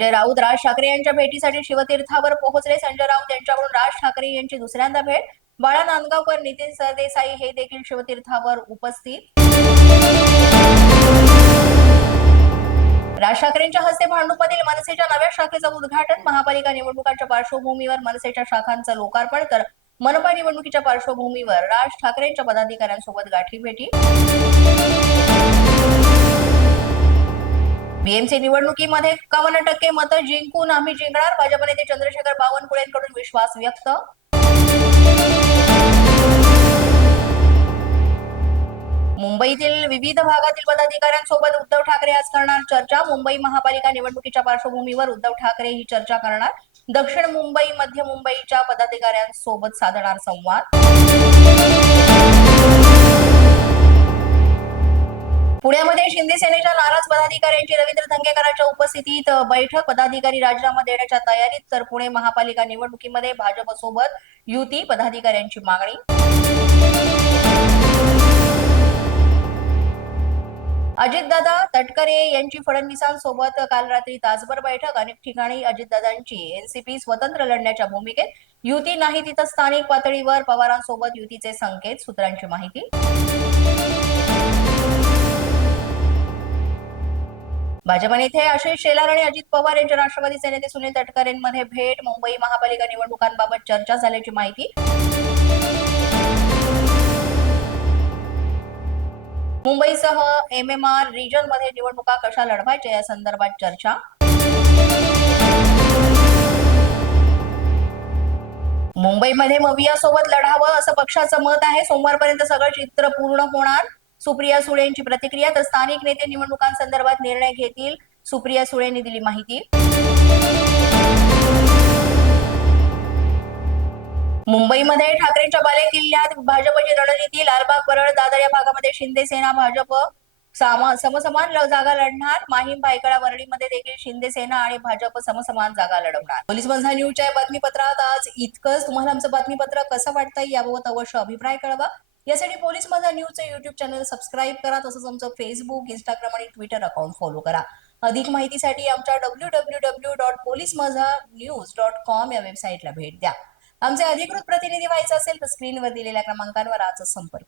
संजय राऊत राज ठाकरे यांच्या भेटीसाठी शिवतीर्थावर पोहोचले. संजय राऊत यांच्याकडून राज ठाकरे यांची दुसऱ्यांदा भेट. बाळा नांदगावकर, नितीन सरदेसाई हे देखील शिवतीर्थावर उपस्थित. राज ठाकरेंच्या हस्ते भांडूपमधील मनसेच्या नव्या शाखेचं उद्घाटन. महापालिका निवडणुकांच्या पार्श्वभूमीवर मनसेच्या शाखांचं लोकार्पण. तर मनपा निवडणुकीच्या पार्श्वभूमीवर राज ठाकरेंच्या पदाधिकाऱ्यांसोबत गाठीभेटी. बीएमसी निवडणुकीमध्ये 51% मतं जिंकून आम्ही जिंकणार. भाजप नेते चंद्रशेखर बावनकुळेंकडून विश्वास व्यक्त. मुंबईतील विविध भागातील पदाधिकाऱ्यांसोबत उद्धव ठाकरे आज करणार चर्चा. मुंबई महापालिका निवडणुकीच्या पार्श्वभूमीवर उद्धव ठाकरे ही चर्चा करणार. दक्षिण मुंबई, मध्य मुंबईच्या पदाधिकाऱ्यांसोबत साधणार संवाद. पुण्यामध्ये शिंदे सेनेच्या नाराज पदाधिकाऱ्यांची रवींद्र धंगेकरांच्या उपस्थितीत बैठक. पदाधिकारी राजीनामा देण्याच्या तयारीत. तर पुणे महापालिका निवडणुकीमध्ये भाजपसोबत युती, पदाधिकाऱ्यांची मागणी. अजितदादा तटकरे यांची फडणवीसांसोबत काल रात्री तासभर बैठक. अनेक ठिकाणी अजितदादांची एनसीपी स्वतंत्र लढण्याच्या भूमिकेत. युती नाही तिथं स्थानिक पातळीवर पवारांसोबत युतीचे संकेत, सूत्रांची माहिती. भाजप नेते आशिष शेलार आणि अजित पवार यांच्या राष्ट्रवादीचे नेते सुनील तटकरेंमध्ये भेट. मुंबई महापालिका निवडणुकांबाबत चर्चा झाल्याची माहिती. मुंबईसह एमएमआर रिजन मध्ये निवडणुका कशा लढवायच्या या संदर्भात चर्चा. मुंबईमध्ये मवियासोबत लढावं असं पक्षाचं मत आहे. सोमवारपर्यंत सगळं चित्र पूर्ण होणार. सुप्रिया सुळे यांची प्रतिक्रिया. तर स्थानिक नेते निवडणुकांसंदर्भात निर्णय घेतील, सुप्रिया सुळेंनी दिली माहिती. मुंबईमध्ये ठाकरेंच्या बालेकिल्ल्यात भाजपची रणनीती. लालबाग, परळ, दादर या भागामध्ये शिंदे सेना भाजप समसमान जागा लढणार. माहीम, भायखळा, वरळीमध्ये देखील शिंदे सेना आणि भाजप समसमान जागा लढवणार. पोलीस माझा न्यूजच्या बातमीपत्रात आज इतकंच. तुम्हाला आमचं बातमीपत्र कसं वाटतंय याबाबत अवश्य अभिप्राय कळवा. यासाठी पोलीस माझा न्यूजचं युट्यूब चॅनल सबस्क्राईब करा. तसंच आमचं फेसबुक, इंस्टाग्राम आणि ट्विटर अकाउंट फॉलो करा. अधिक माहितीसाठी आमच्या www.policemazhanews.com या वेबसाईटला भेट द्या. आमचे अधिकृत प्रतिनिधी व्हायचं असेल तर स्क्रीनवर दिलेल्या क्रमांकांवर आजच संपर्क